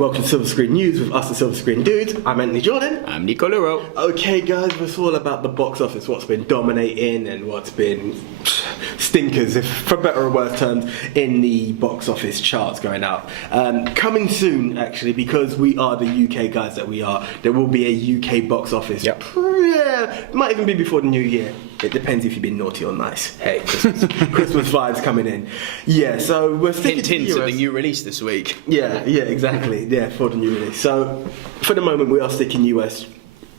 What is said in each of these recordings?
welcome to Silver Screen News with us, the Silver Screen Dudes. I'm Anthony Jordan. I'm Nico Luro. Okay, guys, it's all about the box office, what's been dominating and what's been stinkers, if for better or worse terms, in the box office charts going out. Coming soon, actually, because we are the UK guys that we are, there will be a UK box office. Yep. Yeah, might even be before the new year. It depends if you've been naughty or nice. Hey, Christmas vibes coming in. Yeah, so we're sticking to Hint the to US. the new release this week. Yeah, exactly. Yeah, for the new release. So, for the moment, we are sticking US.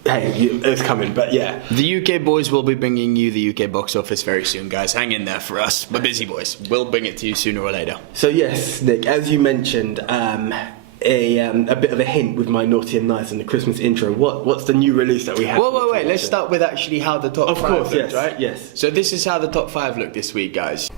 Hey, it's coming, but yeah. The UK boys will be bringing you the UK box office very soon, guys. Hang in there for us. We're busy boys. We'll bring it to you sooner or later. So yes, Nick, as you mentioned, a bit of a hint with my naughty and nice and the Christmas intro. What's the new release that we have? Wait. Let's start with actually how the top 5 looked, right? Yes. So this is how the top 5 looked this week, guys.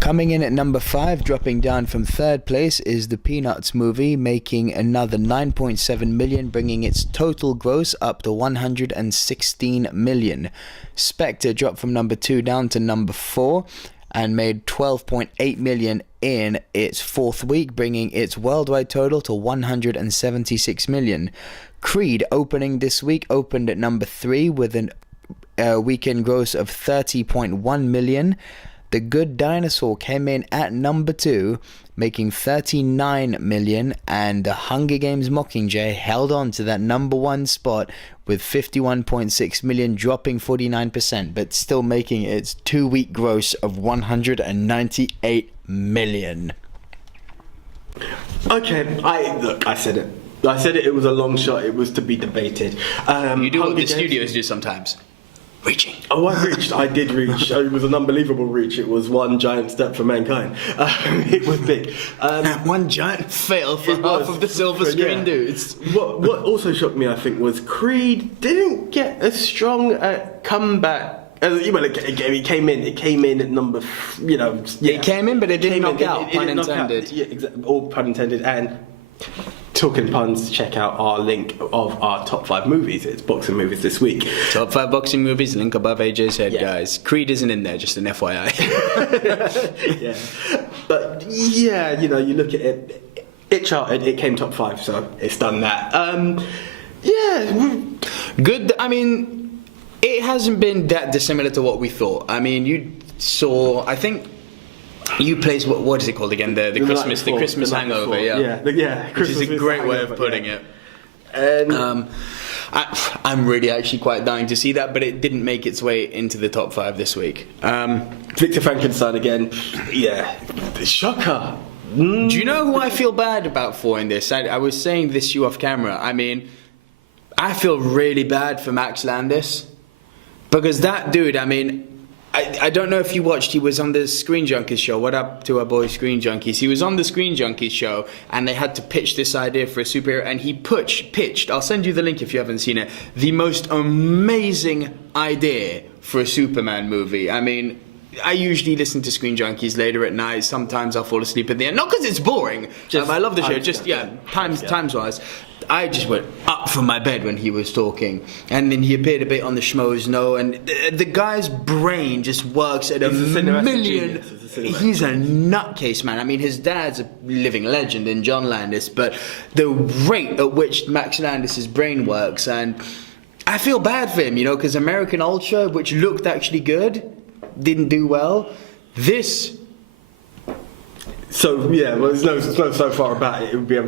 Coming in at number 5, dropping down from 3rd place, is the Peanuts movie, making another 9.7 million, bringing its total gross up to 116 million. Spectre dropped from number 2 down to number 4 and made 12.8 million in its 4th week, bringing its worldwide total to 176 million. Creed, opening this week, opened at number 3 with a weekend gross of 30.1 million. The Good Dinosaur came in at number 2, making 39 million, and The Hunger Games Mockingjay held on to that number 1 spot with 51.6 million, dropping 49%, but still making its 2-week gross of 198 million. Okay, I said it. It was a long shot. It was to be debated. You do what the studios do sometimes. Reaching. Oh, I did reach. It was an unbelievable reach. It was one giant step for mankind. It was big. One giant fail for half of the silver screen dudes. What also shocked me, I think, was Creed didn't get a strong comeback. Well, it came in. It came in at number, Yeah. It came in, but it didn't knock out. Pun intended. Yeah, exactly. All pun intended. And talking puns, check out our link of our top 5 movies. It's boxing movies this week. Top 5 boxing movies, link above AJ's head, Yeah. guys. Creed isn't in there, just an FYI. Yeah. But yeah, you look at it, it charted, it came top 5, so it's done that. Yeah. Good, I mean, it hasn't been that dissimilar to what we thought. I mean, you saw, I think, you plays what is it called again? The Christmas hangover, yeah. Which is a great way of putting it. And I'm really actually quite dying to see that, but it didn't make its way into the top 5 this week. Victor Frankenstein again, yeah, shocker. Do you know who I feel bad about for in this? I was saying this to you off camera. I mean, I feel really bad for Max Landis, because that dude, I mean, I don't know if you watched, he was on the Screen Junkies show. What up to our boy Screen Junkies? He was on the Screen Junkies show, and they had to pitch this idea for a superhero, and he pitched, I'll send you the link if you haven't seen it, the most amazing idea for a Superman movie. I mean, I usually listen to Screen Junkies later at night. Sometimes I'll fall asleep at the end. Not because it's boring. I love the show. Times-wise. I just went up from my bed when he was talking. And then he appeared a bit on the Schmoes Know. And the guy's brain just works at a million. He's a nutcase, man. I mean, his dad's a living legend in John Landis. But the rate at which Max Landis' brain works. And I feel bad for him, because American Ultra, which looked actually good, didn't do well. This. So yeah, well, there's no so far about it. It would be a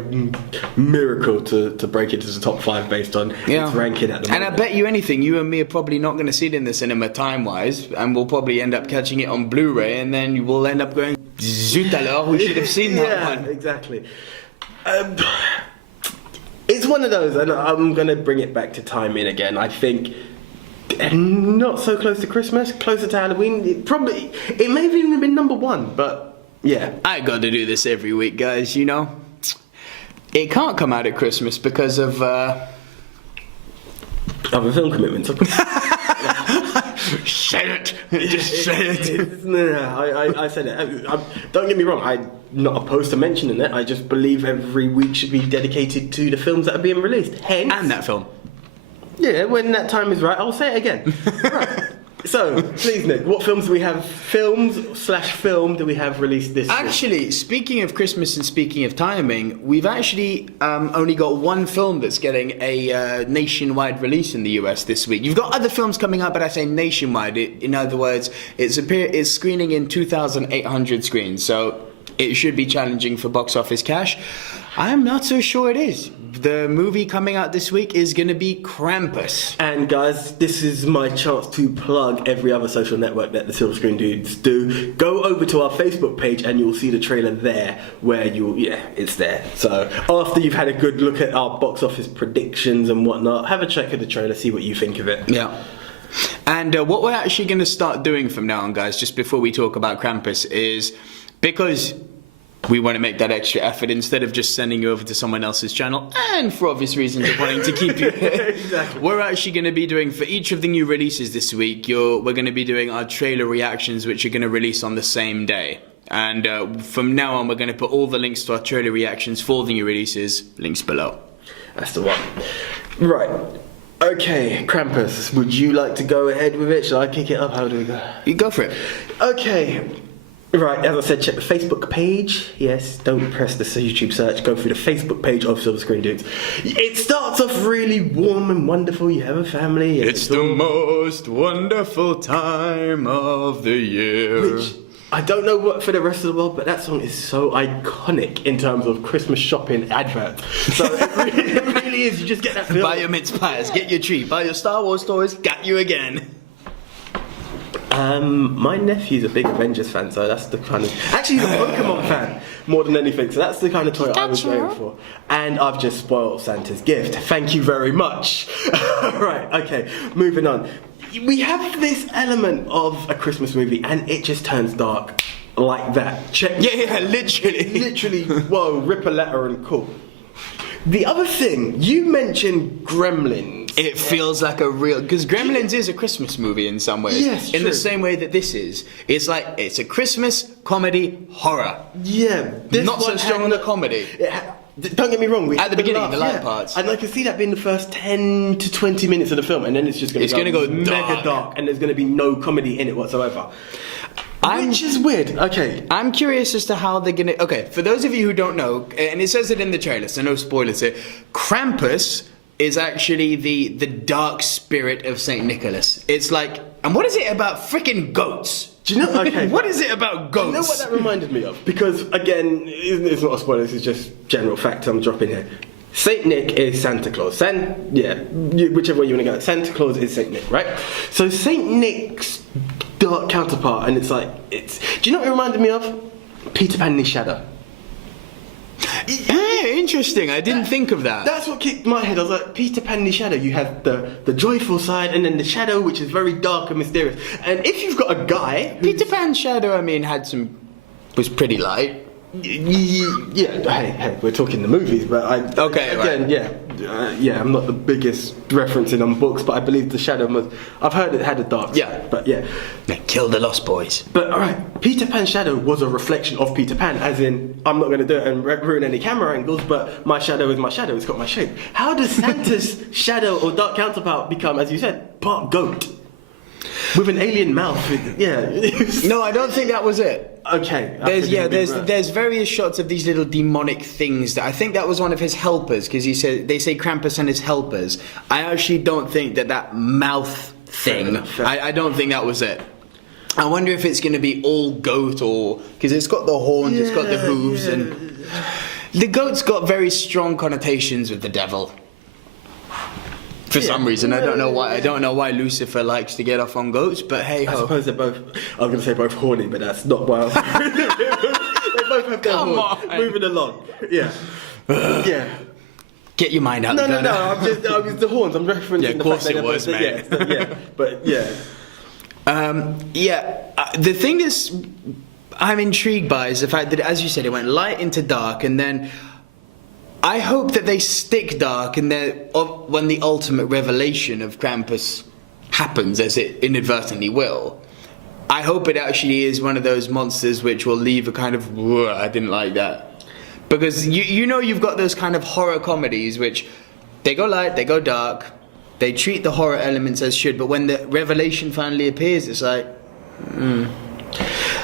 miracle to break it to the top 5 based on its ranking at the moment. And I bet you anything, you and me are probably not going to see it in the cinema time-wise, and we'll probably end up catching it on Blu-ray, and then we'll end up going, zut alors, we should have seen that one. Yeah, exactly. It's one of those, and I'm going to bring it back to timing again. I think not so close to Christmas, closer to Halloween. It may have even been number 1, but yeah. I got to do this every week, guys, It can't come out at Christmas because of other film commitments. Say it. Just say it. No, I said it. Don't get me wrong, I'm not opposed to mentioning it. I just believe every week should be dedicated to the films that are being released. Hence, and that film. Yeah, when that time is right, I'll say it again. Right. So, please, Nick, what films do we have? Film do we have released this week? Actually, speaking of Christmas and speaking of timing, we've actually only got one film that's getting a nationwide release in the US this week. You've got other films coming out, but I say nationwide. In other words, it's screening in 2,800 screens, so it should be challenging for box office cash. I'm not so sure it is. The movie coming out this week is going to be Krampus. And guys, this is my chance to plug every other social network that the Silver Screen Dudes do. Go over to our Facebook page and you'll see the trailer there where it's there. So after you've had a good look at our box office predictions and whatnot, have a check of the trailer, see what you think of it. Yeah. And what we're actually going to start doing from now on, guys, just before we talk about Krampus, is because we want to make that extra effort instead of just sending you over to someone else's channel, and for obvious reasons of wanting to keep you here. Exactly. We're actually going to be doing, for each of the new releases this week, we're going to be doing our trailer reactions, which are going to release on the same day. And from now on, we're going to put all the links to our trailer reactions for the new releases, links below. That's the one. Right. Okay, Krampus, would you like to go ahead with it? Shall I kick it up? How do we go? You go for it. Okay. Right, as I said, check the Facebook page. Yes, don't press the YouTube search. Go through the Facebook page of Silver Screen Dudes. It starts off really warm and wonderful. You have a family. It's the most wonderful time of the year. Which, I don't know what for the rest of the world, but that song is so iconic in terms of Christmas shopping adverts. So it really is. You just get that feeling. Buy your mince pies, get your tree, buy your Star Wars toys, got you again. My nephew's a big Avengers fan, so that's the kind of... Actually, he's a Pokemon fan more than anything, so that's the kind of toy I was going for. And I've just spoiled Santa's gift. Thank you very much. Right, okay, moving on. We have this element of a Christmas movie, and it just turns dark like that. Check. Yeah, literally. Literally, whoa, rip a letter and cool. The other thing, you mentioned Gremlins. It feels like a real... Because Gremlins is a Christmas movie in some ways. Yes, in true. the same way that this is. It's like, it's a Christmas comedy horror. Yeah. This Not so one strong on the comedy. Don't get me wrong. At the beginning, the light parts. And I can see that being the first 10 to 20 minutes of the film, and then it's just going to go mega dark, and there's going to be no comedy in it whatsoever. Which is weird. Okay. I'm curious as to how they're gonna... Okay, for those of you who don't know, and it says it in the trailer, so no spoilers here, Krampus is actually the dark spirit of St. Nicholas. It's like... And what is it about freaking goats? Do you know... Okay. What is it about goats? You know what that reminded me of? Because, again, it's not a spoiler, this is just general fact I'm dropping here. Saint Nick is Santa Claus. Whichever way you want to go. Santa Claus is Saint Nick, right? So Saint Nick's dark counterpart, and it's like, do you know what it reminded me of? Peter Pan and his shadow. Yeah, interesting. I didn't think of that. That's what kicked my head. I was like, Peter Pan and his shadow. You have the joyful side, and then the shadow, which is very dark and mysterious. And if you've got a guy, Peter Pan's shadow, I mean, was pretty light. Yeah, hey, we're talking the movies, but I'm not the biggest referencing on books, but I believe the shadow I've heard it had a dark side, but yeah. They killed the Lost Boys. But alright, Peter Pan's shadow was a reflection of Peter Pan, as in, I'm not going to do it and ruin any camera angles, but my shadow is my shadow, it's got my shape. How does Santa's shadow or dark counterpart become, as you said, part goat? With an alien mouth, No, I don't think that was it. Okay. There's various shots of these little demonic things that I think that was one of his helpers, because they say Krampus and his helpers. I actually don't think that mouth thing. I don't think that was it. I wonder if it's going to be all goat, or because it's got the horns, it's got the hooves, and the goat's got very strong connotations with the devil. For some reason, I don't know why. I don't know why Lucifer likes to get off on goats, but hey ho. I suppose they're both. I was going to say both horny, but that's not why. They both have their horns. Moving along. Yeah. Yeah. Get your mind out. No. I was the horns. I'm referencing. Yeah, of course it was, mate. But yeah. The thing is, I'm intrigued by is the fact that, as you said, it went light into dark, and then I hope that they stick dark, and when the ultimate revelation of Krampus happens, as it inadvertently will, I hope it actually is one of those monsters which will leave a kind of, I didn't like that. Because you've got those kind of horror comedies which they go light, they go dark, They treat the horror elements as should, but when the revelation finally appears, it's like,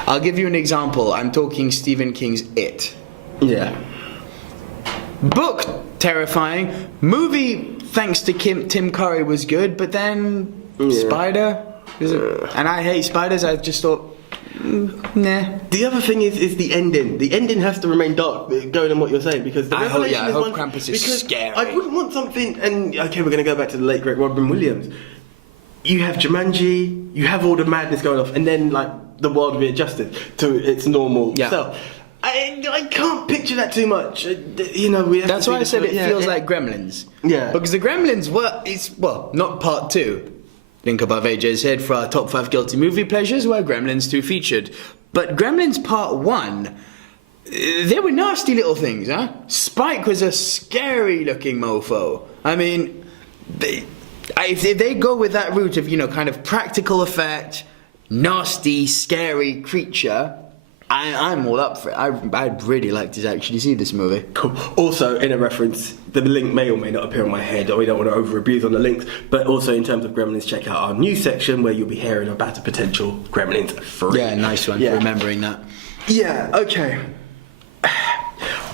I'll give you an example. I'm talking Stephen King's It. Yeah. Book, terrifying. Movie, thanks to Tim Curry, was good, but then Spider, and I hate spiders. I just thought, nah. The other thing is the ending. The ending has to remain dark, going on what you're saying, because the revelation I is hope one, Krampus is because scary. I wouldn't want something, and okay, we're going to go back to the late great Robin Williams. You have Jumanji, you have all the madness going off, and then like the world readjusted to its normal self. I can't picture that too much. You know, we have That's to why I said it feels yeah. like Gremlins. Yeah. Because the Gremlins were, not part 2. Link above AJ's head for our top 5 guilty movie pleasures, where Gremlins 2 featured. But Gremlins Part 1, they were nasty little things, huh? Spike was a scary looking mofo. I mean, if they go with that route of, kind of practical effect, nasty, scary creature, I'm all up for it. I'd really like to actually see this movie. Cool. Also, in a reference, the link may or may not appear on my head, or we don't want to over-abuse on the links, but also in terms of Gremlins, check out our news section where you'll be hearing about a potential Gremlins 3. Yeah, nice one for remembering that. Yeah, okay.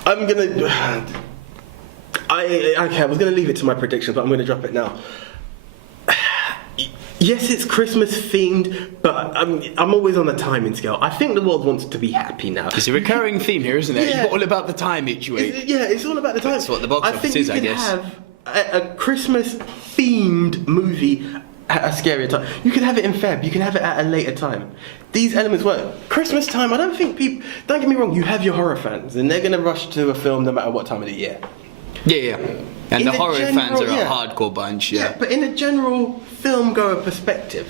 I'm gonna... I was gonna leave it to my predictions, but I'm gonna drop it now. Yes, it's Christmas themed, but I'm always on the timing scale. I think the world wants to be happy now. It's a recurring theme here, isn't it? Yeah. It's all about the time each week. It's all about the time. That's what the box office is, I guess. I think you can have a Christmas themed movie at a scarier time. You can have it in Feb. You can have it at a later time. These elements work. Christmas time, I don't think people... Don't get me wrong, you have your horror fans, and they're going to rush to a film no matter what time of the year. Yeah. And the horror fans are a hardcore bunch, Yeah, but in a general film-goer perspective.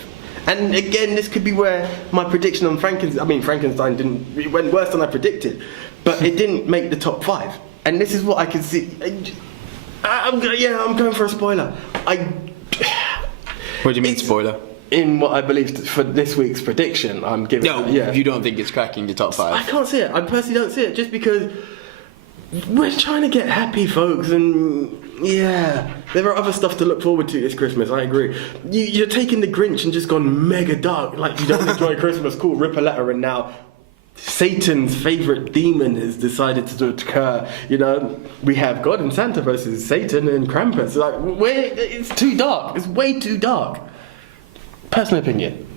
And again, this could be where my prediction on Frankenstein it went worse than I predicted, but it didn't make the top 5. And this is what I can see. I'm going for a spoiler. What do you mean, spoiler? In what I believe for this week's prediction, I'm giving... No, you don't think it's cracking the top 5? I can't see it. I personally don't see it, just because... We're trying to get happy, folks, and there are other stuff to look forward to this Christmas, I agree. You're taking the Grinch and just gone mega dark, like you don't enjoy Christmas, cool, rip a letter, and now Satan's favourite demon has decided to occur. We have God and Santa versus Satan and Krampus. Like, it's too dark, it's way too dark. Personal opinion.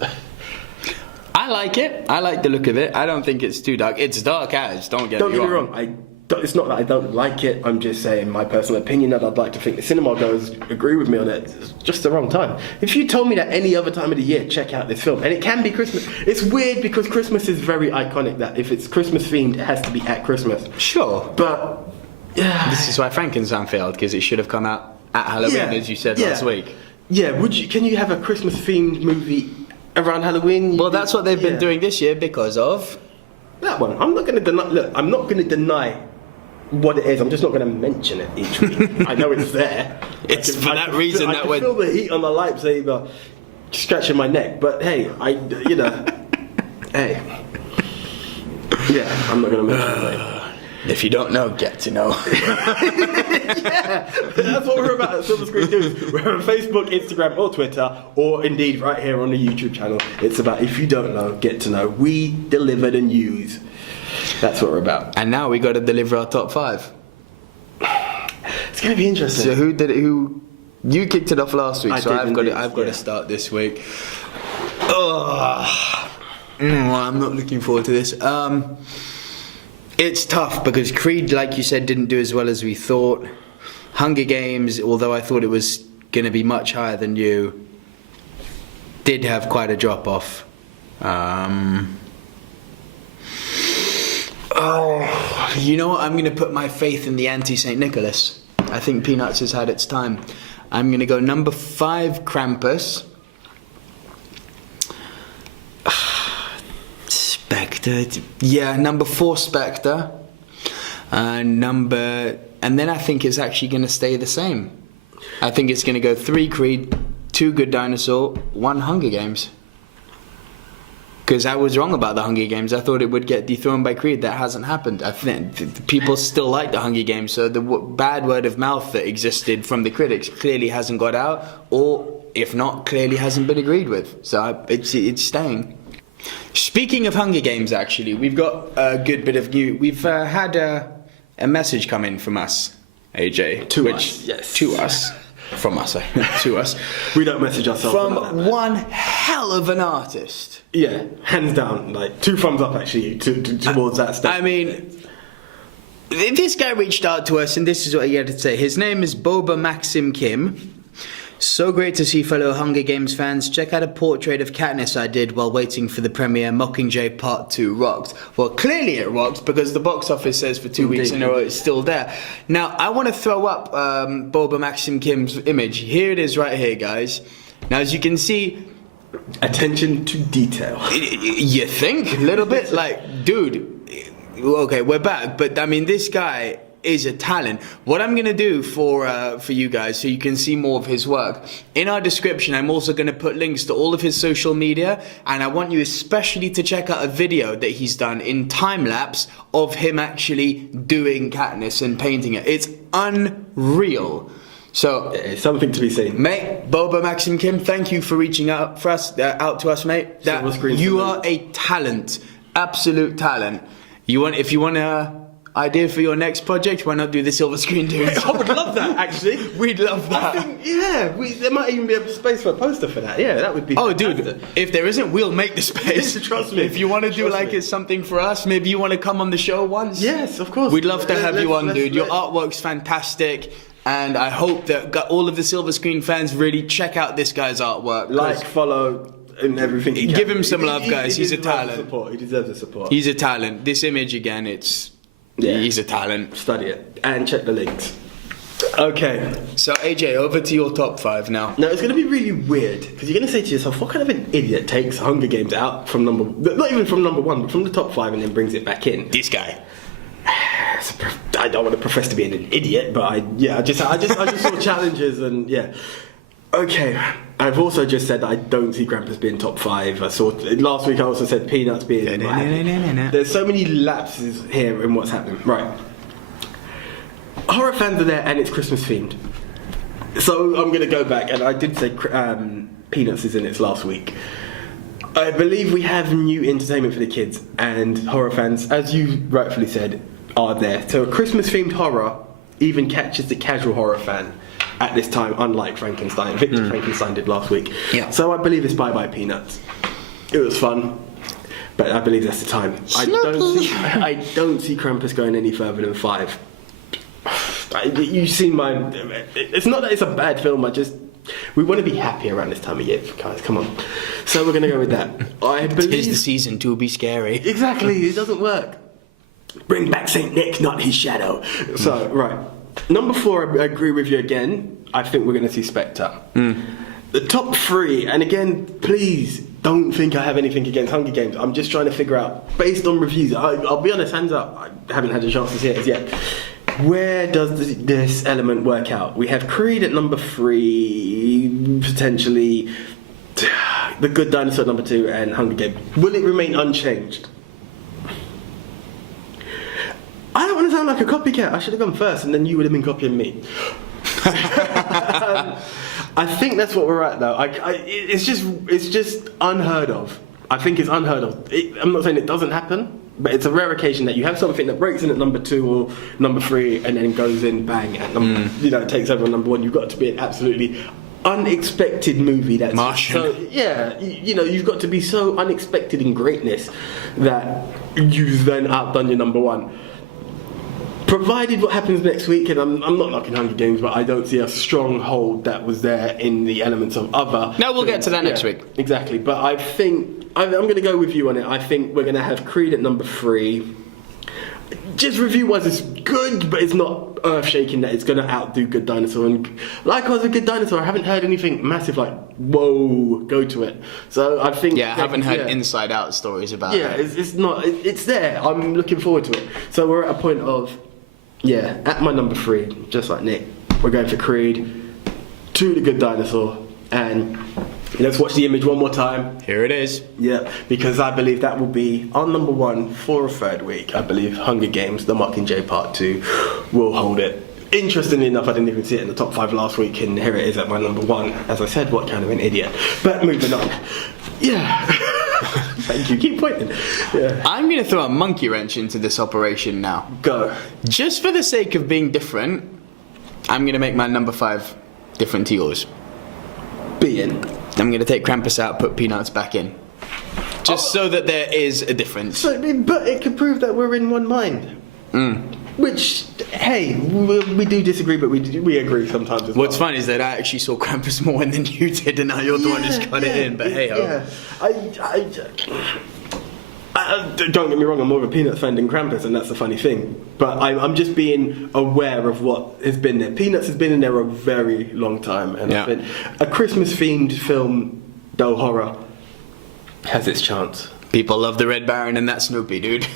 I like it, I like the look of it. I don't think it's too dark. It's dark as, don't get me wrong. It's not that I don't like it, I'm just saying my personal opinion, that I'd like to think the cinema goers agree with me on it. It's just the wrong time. If you told me that any other time of the year, check out this film, and it can be Christmas. It's weird because Christmas is very iconic, that if it's Christmas themed, it has to be at Christmas. Sure. But, this is why Frankenstein failed, because it should have come out at Halloween, as you said last week. Yeah, can you have a Christmas themed movie around Halloween? Well, that's what they've been doing this year because of... That one. I'm not going to deny... Look, I'm not going to deny what it is. I'm just not going to mention it each week. I know it's there. It's for that reason that I feel the heat on my lightsaber scratching my neck. But hey, hey. Yeah, I'm not going to mention it. If you don't know, get to know. Yeah, that's what we're about at Silver Screen News. We're on Facebook, Instagram, or Twitter, or indeed right here on the YouTube channel. It's about, if you don't know, get to know. We deliver the news. That's what we're about. And now we got to deliver our top 5. It's going to be interesting. So who did it? You kicked it off last week, I so did I've got indeed, to start this week. I'm not looking forward to this. It's tough because Creed, like you said, didn't do as well as we thought. Hunger Games, although I thought it was going to be much higher than you, did have quite a drop off. You know what? I'm going to put my faith in the anti-St. Nicholas. I think Peanuts has had its time. I'm going to go number 5, Krampus. Spectre. Yeah, number 4, Spectre. And then I think it's actually going to stay the same. I think it's going to go 3 Creed, 2 Good Dinosaur, 1 Hunger Games. Because I was wrong about the Hunger Games. I thought it would get dethroned by Creed. That hasn't happened. I think people still like the Hunger Games, so the bad word of mouth that existed from the critics clearly hasn't got out, or if not, clearly hasn't been agreed with. So it's staying. Speaking of Hunger Games, actually, we've got a good bit of news. We've had a message come in from us, AJ. To us, yes. To us. From us, to us. We don't message ourselves. From one hell of an artist. Yeah, hands down, like 2 thumbs up actually towards that stuff. I mean, this guy reached out to us, and this is what he had to say. His name is Boba Maximkin. So great to see fellow Hunger Games fans. Check out a portrait of Katniss I did while waiting for the premiere. Mockingjay Part 2 rocked. Well, clearly it rocked because the box office says for 2 weeks in a row it's still there. Now, I want to throw up Boba Maximkin's image. Here it is right here, guys. Now, as you can see... Attention to detail. You think? A little bit? Like, dude, okay, we're back. But, I mean, this guy... is a talent. What I'm going to do for you guys, so you can see more of his work, in our description I'm also going to put links to all of his social media, and I want you especially to check out a video that he's done in time-lapse of him actually doing Katniss and painting it. It's unreal. So it's something to be seen. Mate, Boba Maximkin, thank you for reaching out to us, mate. You are a talent, absolute talent. If you want a idea for your next project, why not do the silver screen dudes? I would love that, actually. We'd love that. I think, there might even be a space for a poster for that. Yeah, that would be fantastic. Dude, if there isn't, we'll make the space. Trust me. If you want to do it's something for us, maybe you want to come on the show once. Yes, of course. We'd love to have you on, dude. Your artwork's fantastic, and I hope that all of the silver screen fans really check out this guy's artwork. Follow, and everything. Give him some love, guys. He's a talent. He deserves the support. He's a talent. This image again, he's a talent. Study it and check the links. Okay. So AJ, over to your top 5 now. Now it's going to be really weird because you're going to say to yourself, what kind of an idiot takes Hunger Games out from not even from number 1, but from the top 5 and then brings it back in? This guy. I don't want to profess to be an idiot, but I just saw challenges and yeah. Okay, I've also just said that I don't see Krampus being top 5. Last week I also said Peanuts being... There's so many lapses here in what's happening. Right. Horror fans are there and it's Christmas themed. So I'm going to go back, and I did say Peanuts is in its last week. I believe we have new entertainment for the kids, and horror fans, as you rightfully said, are there. So a Christmas themed horror even catches the casual horror fan at this time, unlike Frankenstein. Victor Frankenstein did last week. Yeah. So I believe it's Bye Bye Peanuts. It was fun, but I believe that's the time. I don't see Krampus going any further than 5. You've seen my... It's not that it's a bad film, we want to be happy around this time of year, guys, come on. So we're going to go with that. I believe... Tis the season to be scary. Exactly, it doesn't work. Bring back Saint Nick, not his shadow. So, right. Number 4, I agree with you again. I think we're going to see Spectre. The top 3, and again, please don't think I have anything against Hunger Games. I'm just trying to figure out, based on reviews, I'll be honest, hands up, I haven't had a chance to see it as yet. Where does this element work out? We have Creed at number 3, potentially The Good Dinosaur at number 2, and Hunger Games. Will it remain unchanged? I don't want to sound like a copycat. I should have gone first, and then you would have been copying me. I think that's what we're at, though. It's just unheard of. I think it's unheard of. I'm not saying it doesn't happen, but it's a rare occasion that you have something that breaks in at number 2 or number 3, and then goes in bang at number, takes over on number 1. You've got to be an absolutely unexpected movie that's Martian. So, yeah, you've got to be so unexpected in greatness that you've then outdone your number 1. Provided what happens next week, and I'm not knocking Hunger Games, but I don't see a strong hold that was there in the elements of other. No, we'll get to that next week. Exactly, but I think I'm going to go with you on it. I think we're going to have Creed at number 3. Just review-wise, it's good, but it's not earth-shaking that it's going to outdo Good Dinosaur. And likewise with Good Dinosaur, I haven't heard anything massive like, whoa, go to it. So I think... Yeah, I haven't heard inside-out stories about it. Yeah, it's not... It's there. I'm looking forward to it. So we're at a point of... Yeah, at my number 3, just like Nick, we're going for Creed, 2 The Good Dinosaur, and Let's watch the image one more time. Here it is. Yeah, because I believe that will be our number one for a third week. I believe Hunger Games, The Mockingjay Part 2 will hold it. Interestingly enough, I didn't even see it in the top 5 last week, and here it is at my number 1. As I said, what kind of an idiot. But moving on. Yeah. Thank you, keep pointing. Yeah. I'm going to throw a monkey wrench into this operation now. Go. Just for the sake of being different, I'm going to make my number 5 different to yours. Being. I'm going to take Krampus out, put Peanuts back in. Just so that there is a difference. So, but it could prove that we're in one mind. Which, hey, we do disagree, but we agree sometimes as well. What's funny is that I actually saw Krampus more than you did, and now you're the one who's cut it in, but hey-ho. Yeah. Don't get me wrong, I'm more of a Peanuts fan than Krampus, and that's the funny thing. But I'm just being aware of what has been there. Peanuts has been in there a very long time, and Yeah. a Christmas-themed film, though horror, has its chance. People love the Red Baron and that Snoopy, dude.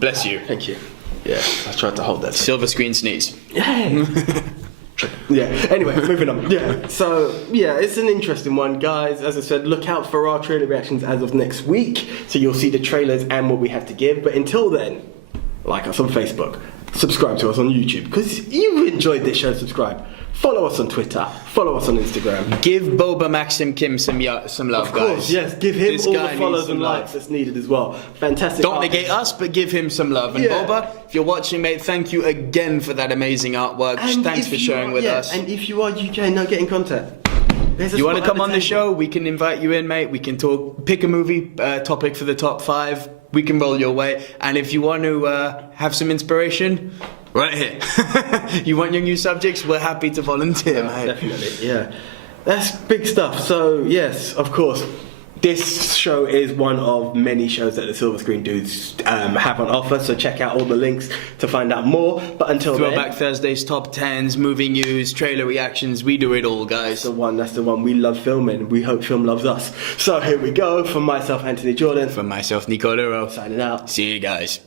Bless you. Thank you. Yeah, I tried to hold that. Silver screen sneeze. Yeah. Yeah, anyway, moving on. Yeah, so, yeah, it's an interesting one, guys. As I said, look out for our trailer reactions as of next week, so you'll see the trailers and what we have to give. But until then, like us on Facebook, subscribe to us on YouTube, because you enjoyed this show, subscribe. Follow us on Twitter, follow us on Instagram. Give Boba Maximkin some love, Of course, guys. yes, give him This all the guy follows needs some and love. likes that's needed as well. Fantastic. Don't artist. negate us, but give him some love. And Yeah. Boba, if you're watching, mate, thank you again for that amazing artwork. And Thanks if for you sharing are- with yeah, us. And if you are UK, now get in contact. There's a You want to spot at come on the table. show? We can invite you in, mate. We can talk, pick a movie topic for the top 5. We can roll your way. And if you want to have some inspiration, right here. You want your new subjects? We're happy to volunteer, mate. Definitely, yeah. That's big stuff. So, yes, of course, this show is one of many shows that the Silver Screen Dudes have on offer, so check out all the links to find out more. But until Throwback then, Thursdays, top 10s, movie news, trailer reactions. We do it all, guys. that's the one. We love filming. We hope film loves us. So here we go. From myself, Anthony Jordan. From myself, Nico Luro. Signing out. See you guys.